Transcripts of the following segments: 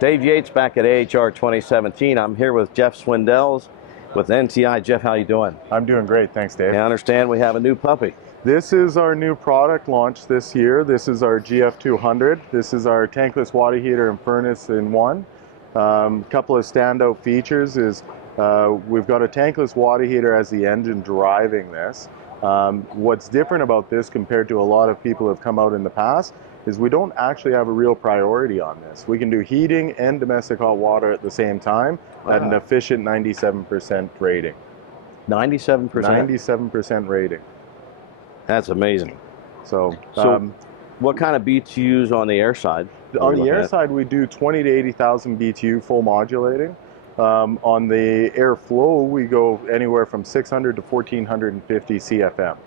Dave Yates back at AHR 2017. I'm here with Jeff Swindells with NTI. Jeff, how you doing? I'm doing great, thanks Dave. I understand we have a new puppy. This is our new product launch this year. This is our GF200. This is our tankless water heater and furnace in one. Couple of standout features is we've got a tankless water heater as the engine driving this. What's different about this compared to a lot of people who have come out in the past is we don't actually have a real priority on this. We can do heating and domestic hot water at the same time at an efficient 97% rating. 97%? 97% rating. That's amazing. So what kind of BTUs on the air side? On the air side, we do 20 to 80,000 BTU full modulating. On the airflow, we go anywhere from 600 to 1450 CFM.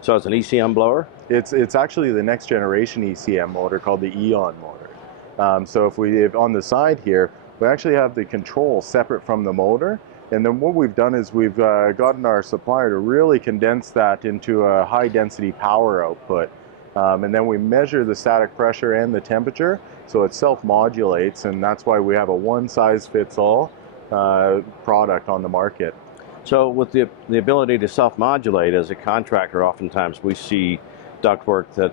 So it's an ECM blower? It's actually the next generation ECM motor called the Eon motor. So if on the side here, we actually have the control separate from the motor. And then what we've done is we've gotten our supplier to really condense that into a high density power output. And then we measure the static pressure and the temperature, so it self-modulates, and that's why we have a one-size-fits-all product on the market. So with the ability to self-modulate, as a contractor, oftentimes we see ductwork that,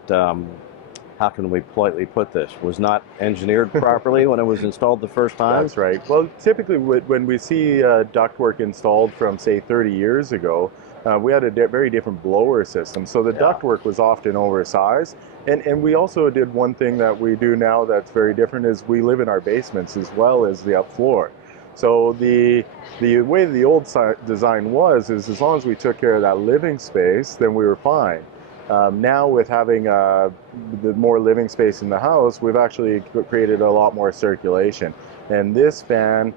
how can we politely put this, was not engineered properly when it was installed the first time? That's right. Well, typically when we see ductwork installed from, say, 30 years ago, we had a very different blower system, so the ductwork was often oversized. And we also did one thing that we do now that's very different is we live in our basements as well as the upfloor. So the way the old design was is as long as we took care of that living space, then we were fine. Now with having the more living space in the house, we've actually created a lot more circulation. And this fan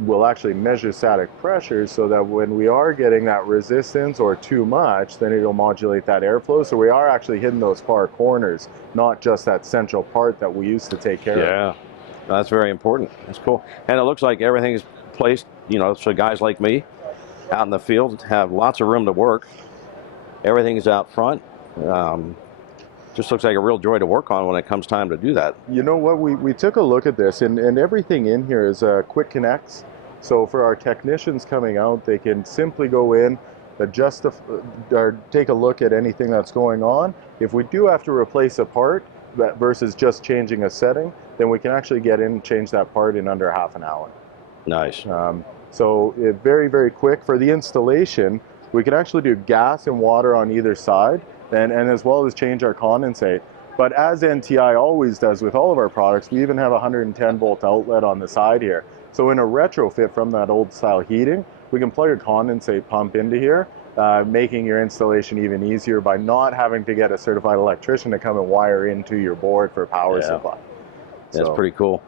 will actually measure static pressure so that when we are getting that resistance or too much, then it'll modulate that airflow. So we are actually hitting those far corners, not just that central part that we used to take care of. Yeah, that's very important. That's cool. And it looks like everything is placed, you know, so guys like me out in the field have lots of room to work. Everything is out front. Just looks like a real joy to work on when it comes time to do that. You know what, we took a look at this, and everything in here is quick connects. So for our technicians coming out, they can simply go in, adjust or take a look at anything that's going on. If we do have to replace a part versus just changing a setting, then we can actually get in and change that part in under half an hour. Nice. So very, very quick. For the installation, we can actually do gas and water on either side, and as well as change our condensate. But as NTI always does with all of our products, we even have a 110 volt outlet on the side here. So in a retrofit from that old style heating, we can plug a condensate pump into here, making your installation even easier by not having to get a certified electrician to come and wire into your board for power supply. That's pretty cool.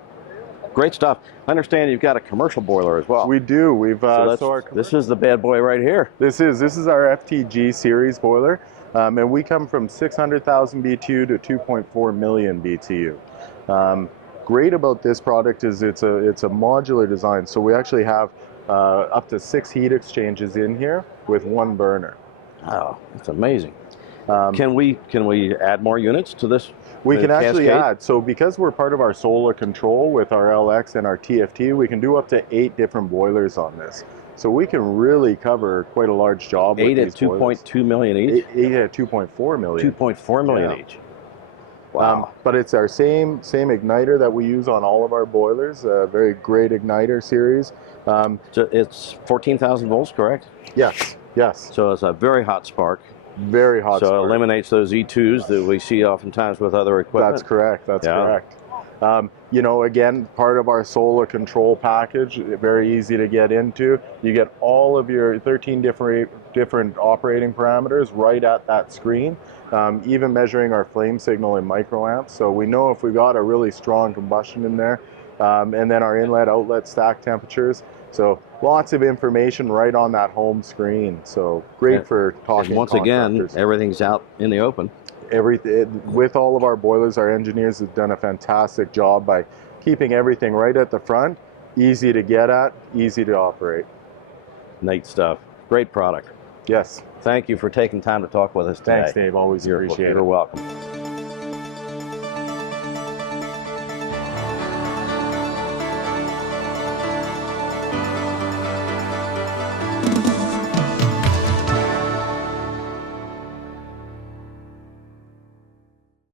Great stuff. I understand you've got a commercial boiler as well. We do. We've this is the bad boy right here. This is our FTG series boiler, and we come from 600,000 BTU to 2.4 million BTU. Great about this product is it's a modular design, so we actually have up to 6 heat exchanges in here with one burner. Oh, that's amazing. Can we add more units to this? We can actually add. So because we're part of our solar control with our LX and our TFT, we can do up to 8 different boilers on this. So we can really cover quite a large job. 8 at 2.2 million each? 8 at 2.4 million. 2.4 million each. Wow. But it's our same igniter that we use on all of our boilers, a very great igniter series. So it's 14,000 volts, correct? Yes, yes. So it's a very hot spark. Very hot spark. So it eliminates those E2s that we see oftentimes with other equipment. That's correct, that's correct. You know, again, part of our solar control package, very easy to get into. You get all of your 13 different operating parameters right at that screen, even measuring our flame signal in microamps. So we know if we got a really strong combustion in there, and then our inlet outlet stack temperatures. So lots of information right on that home screen. So great for talking. Once again, everything's out in the open. With all of our boilers, our engineers have done a fantastic job by keeping everything right at the front, easy to get at, easy to operate. Neat stuff. Great product. Yes. Thank you for taking time to talk with us today. Thanks, Dave. Always appreciate it. You're welcome.